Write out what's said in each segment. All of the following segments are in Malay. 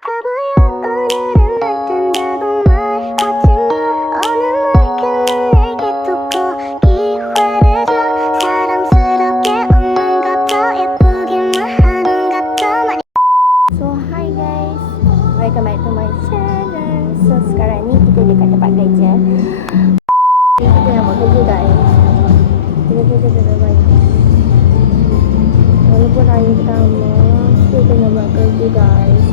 So hi guys, welcome back to my channel. So sekarang ni kita dekat tempat kerja. Kita nak buat kerja guys. Kita dah baik. Walaupun hari pertama, kita kena buat kerja guys.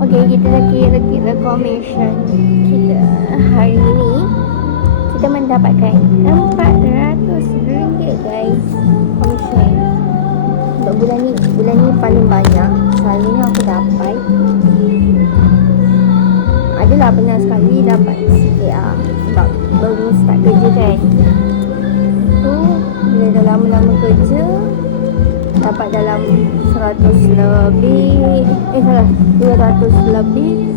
Okay, kita dah kira commission kita hari ini. Kita mendapatkan RM400 guys commission untuk bulan ni. Bulan ni paling banyak. Selalunya aku dapat, adalah pernah sekali dapat sikit lah, sebab baru start kerja kan. So bila dah lama-lama kerja dapat dalam 100 lebih, 200 lebih.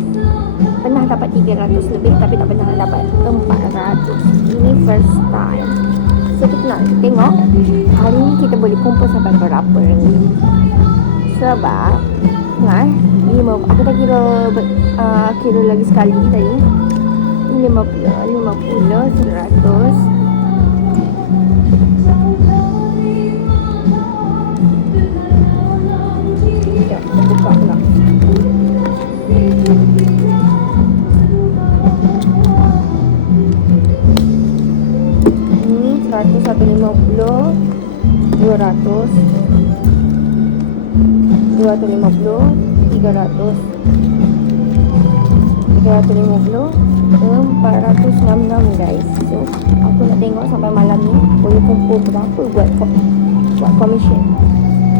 Pernah dapat 300 lebih, tapi tak pernah dapat 400. Ini first time. So kita nak tengok hari ni kita boleh kumpul sampai berapa ringgit. Sebab aku dah kira lagi sekali tadi. 50, 100. Buka pula. Ini 100, 150, 200, 250, 300, 350, 466 guys. So aku nak tengok sampai malam ni boleh kumpul berapa buat commission.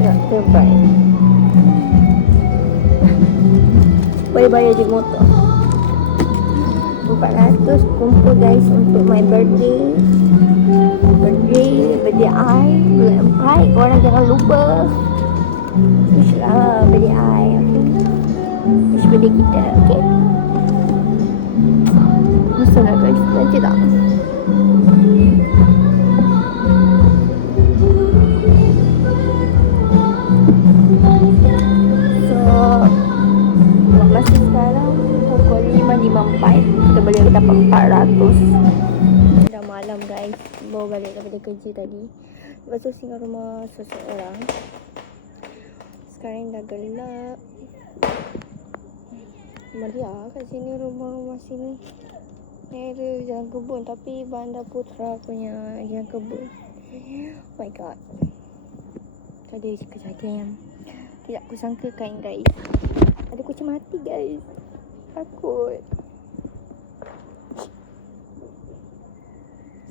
Nak terbaik. Boleh bayar je motor. 400 kumpul guys untuk my birthday I bulan 4. Korang jangan lupa wish lah birthday I, okay? Wish birthday kita, okay? Masa nak guys, nanti tak? Masih sekarang pukul 5.54. Kita boleh dapat 400. Dah malam guys, baru balik balik daripada kerja tadi. Lepas tu singgah rumah seseorang. Sekarang dah gelap. Meriah kat sini, rumah-rumah sini. Ni ada jalan kebun, tapi Bandar Putra punya jalan kebun. Oh my god. Ada kejadian tidak aku sangkakan, guys. Ada kucing mati, guys. Takut.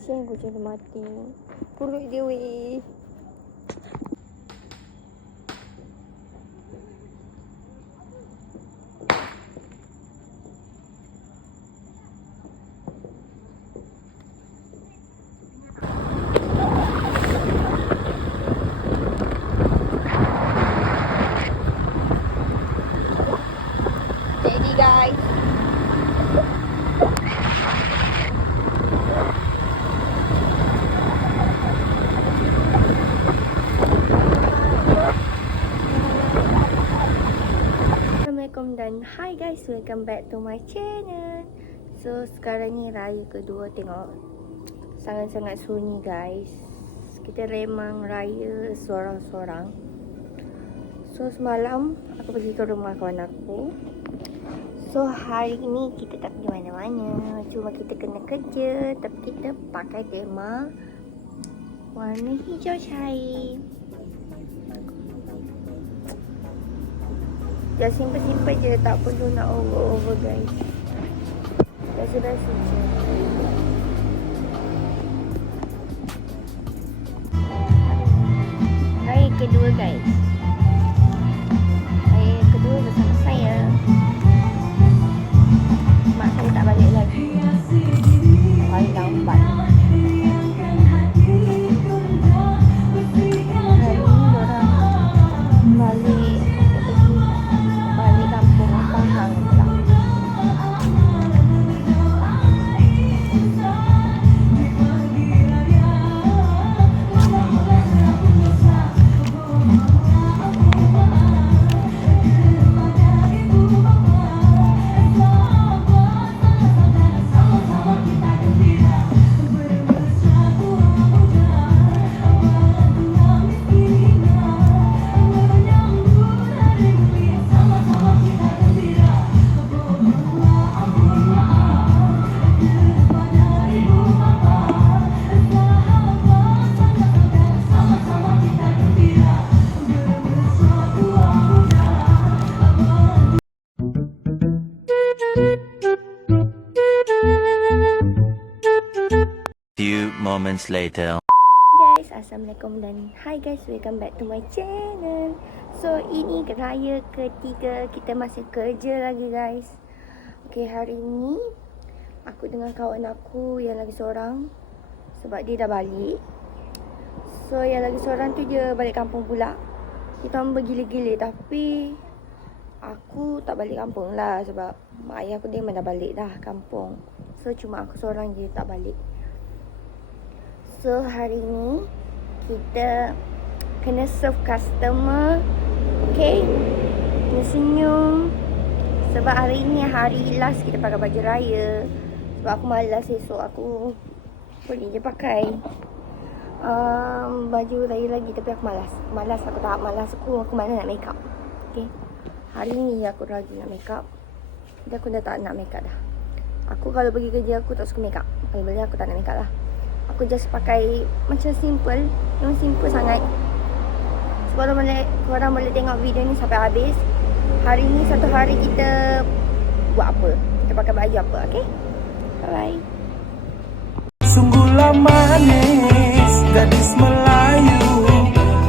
Siang kucing tu mati. Perut dia weh. Jadi guys, Assalamualaikum dan hi guys, welcome back to my channel. So sekarang ni raya kedua, tengok sangat-sangat sunyi guys. Kita remang raya seorang-seorang. So semalam aku pergi ke rumah kawan aku. So hari ni kita tak pergi mana-mana, cuma kita kena kerja, tapi kita pakai tema warna hijau cair. Just simple-simple je, tak perlu nak over-over guys. Biasa-biasa je. Raya kedua guys. Raya kedua bersama saya. Mak saya tak balik lagi. Hari lambat. Hari ni dorang balik kampung Pahang pula. Few moments later. Guys, Assalamualaikum dan hi guys, welcome back to my channel. So ini raya ketiga, kita masih kerja lagi guys. Okay, hari ni aku dengan kawan aku yang lagi seorang, sebab dia dah balik. So yang lagi seorang tu dia balik kampung pula. Kita orang bergila-gila, tapi aku tak balik kampung lah, sebab mak ayah aku dia memang dah balik dah kampung. So cuma aku seorang je tak balik. So hari ni kita kena serve customer. Okay, kena senyum. Sebab hari ni hari last kita pakai baju raya. Sebab aku malas esok, aku boleh je pakai baju raya lagi, tapi aku malas. Aku tak malas, aku malas nak make up. Okay, hari ni aku rajin nak make up. Jadi aku dah tak nak make up dah. Aku kalau pergi kerja aku tak suka make up. Kalau boleh aku tak nak make up lah. Aku just pakai macam simple. Memang simple sangat. Sebab korang boleh tengok video ni sampai habis. Hari ni satu hari kita buat apa, kita pakai baju apa. Okay, bye bye. Sungguhlah manis gadis Melayu,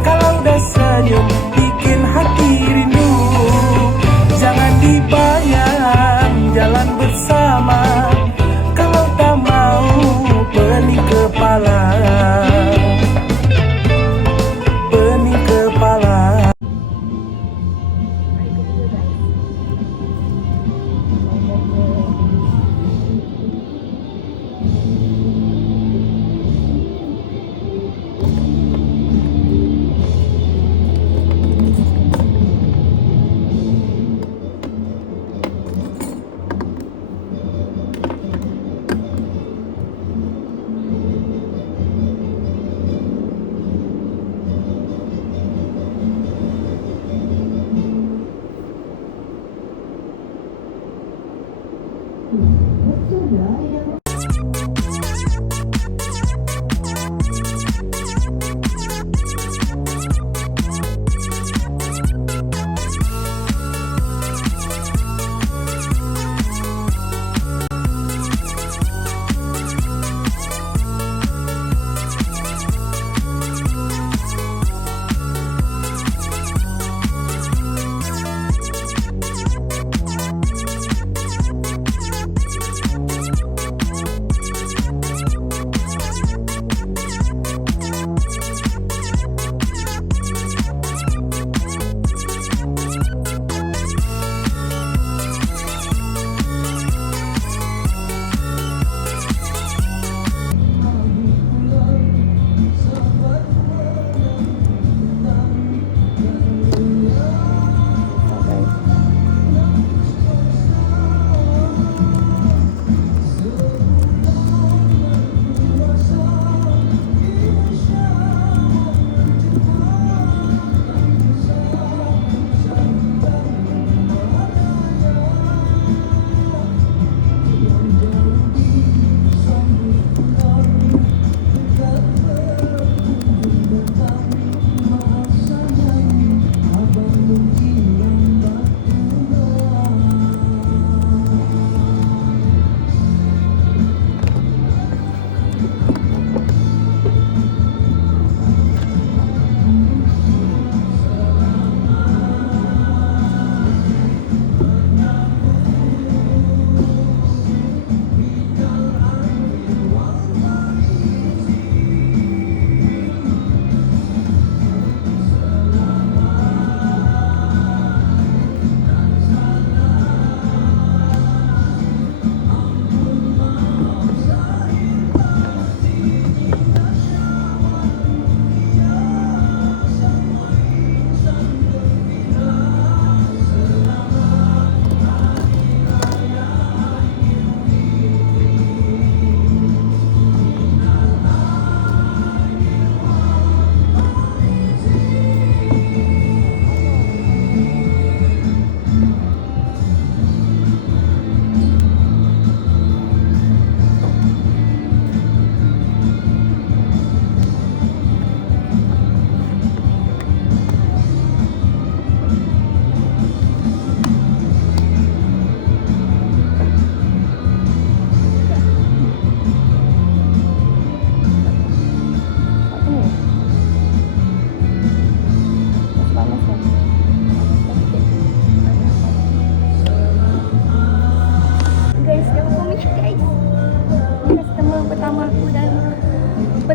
kalau dah senyum bikin hati rindu. Jangan dibayang jalan bersama, kalau tak mau pening kepala. Pening kepala. Hari kedua guys.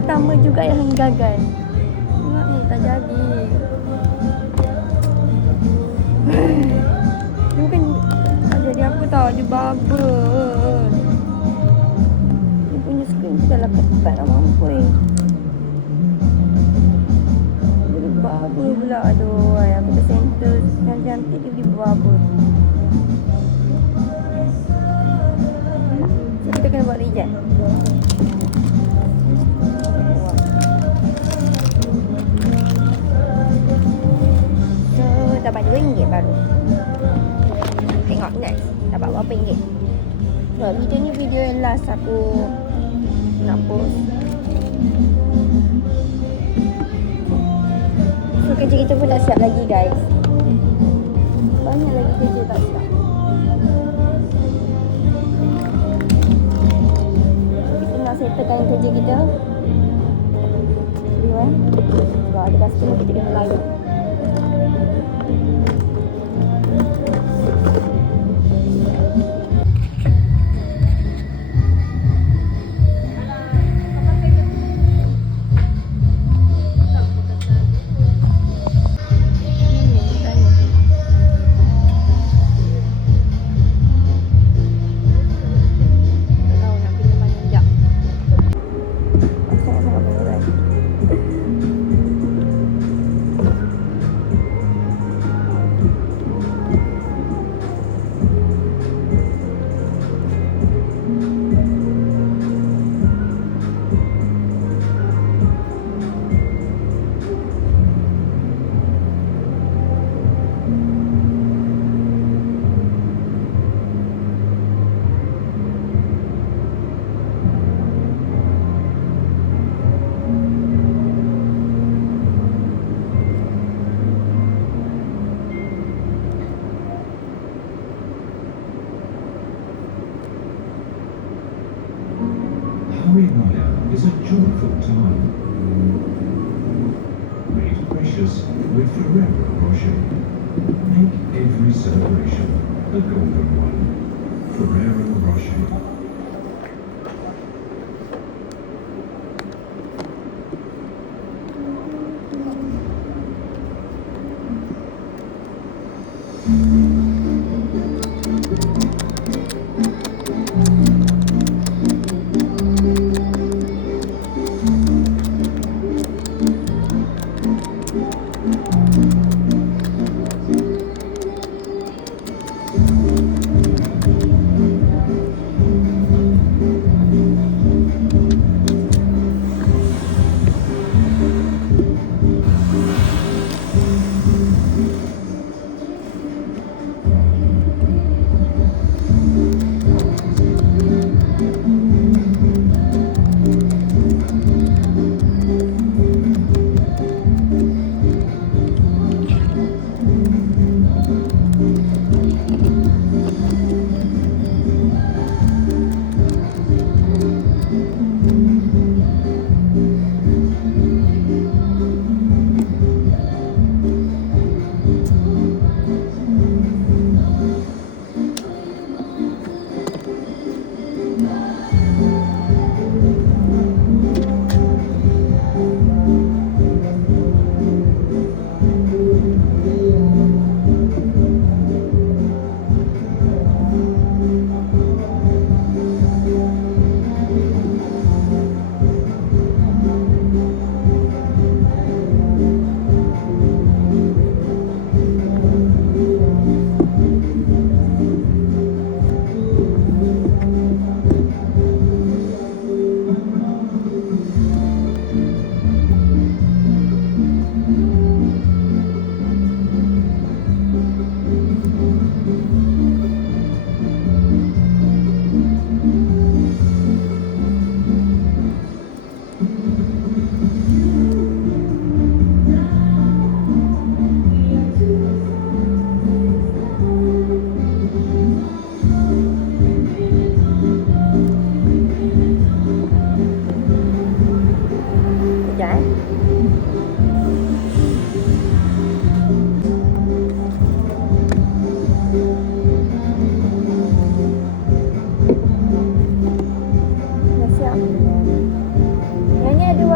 pertama juga yang gagal. Tengok ni, tak jadi. Dia bukan tak jadi apa tau, dia bubble. Dia punya screen tu dah lah ketat lah mampus. Dia bubble pula. Aduh, aku dah center yang cantik dia bubble. So kita kena buat reject. So dapat RM2 baru. Tengok next dapat berapa ringgit. So video ni video yang last aku nak post. So kerja kita pun tak siap lagi guys. Banyak lagi kerja tak siap. Kita nak settlekan kerja kita. Kalau ada customer kita kena layan. Harinaya is a joyful time, made precious with Ferrero Rocher. Make every celebration a golden one. Ferrero Rocher.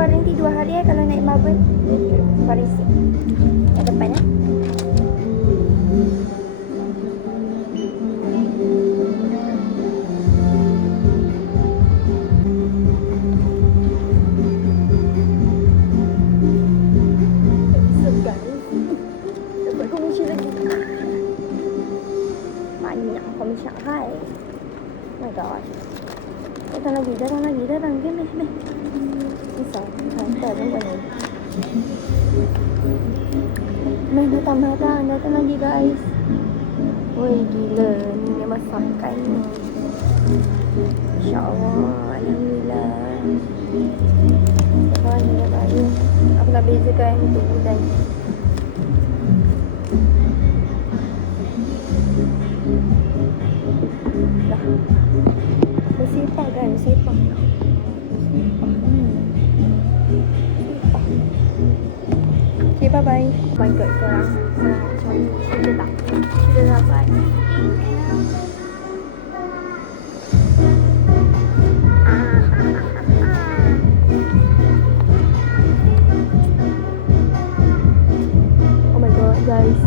waranti 2 hari kalau naik marble. Parisi. Yang depan So guys, dapat komisi lagi. Banyak komisi Shanghai. Oh my god. Datang lagi. Game. Susah. Hantar dengan ni. Datang lagi guys. Woi gila. Ni dia masakan ni. InsyaAllah. Alhamdulillah. Dah baru. Aku nak bezakan untuk bulan. Dah. Bersepah guys. Sepah. Okay, bye-bye. Oh my god, korang. Sudah tak? Sudah dapat. Oh my god, guys.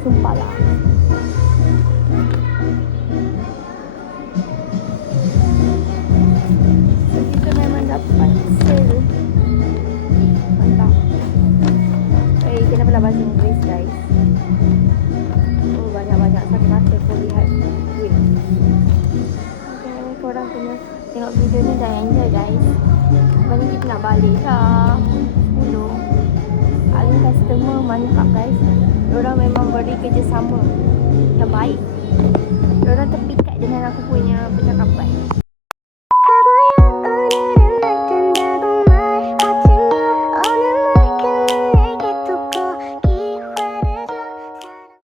Sumpah lah. So, kita memang dapat sale. Mantap. Kenapa lah bahasa Inggeris guys. Oh banyak-banyak sakit mata kau lihat duit. Okay, korang kena tengok video ni dan enjoy guys. Lepas kita nak balik lah 10. Ada customer mantap guys. Diorang memang beri kerjasama yang baik. Diorang terpikat dengan aku punya percakapan.